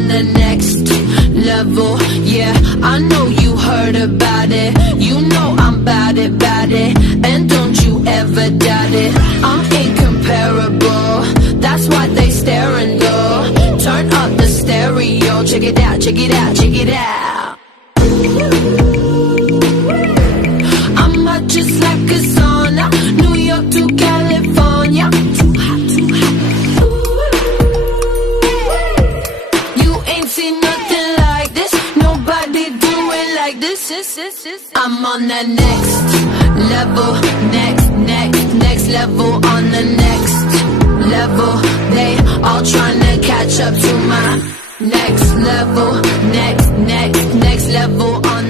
on the next level. Yeah, I know you heard about it. You know I'm bout it, and don't you ever doubt it. I'm incomparable, that's why they staring though. Turn up the stereo, check it out, check it out, check it out. I'm hot just like a sauna, New York to California. Too hot, too hot. You ain't seen nothing like this, nobody do it like this. I'm on the next level, next level, on the next level. They all tryna catch up to my next level, next level on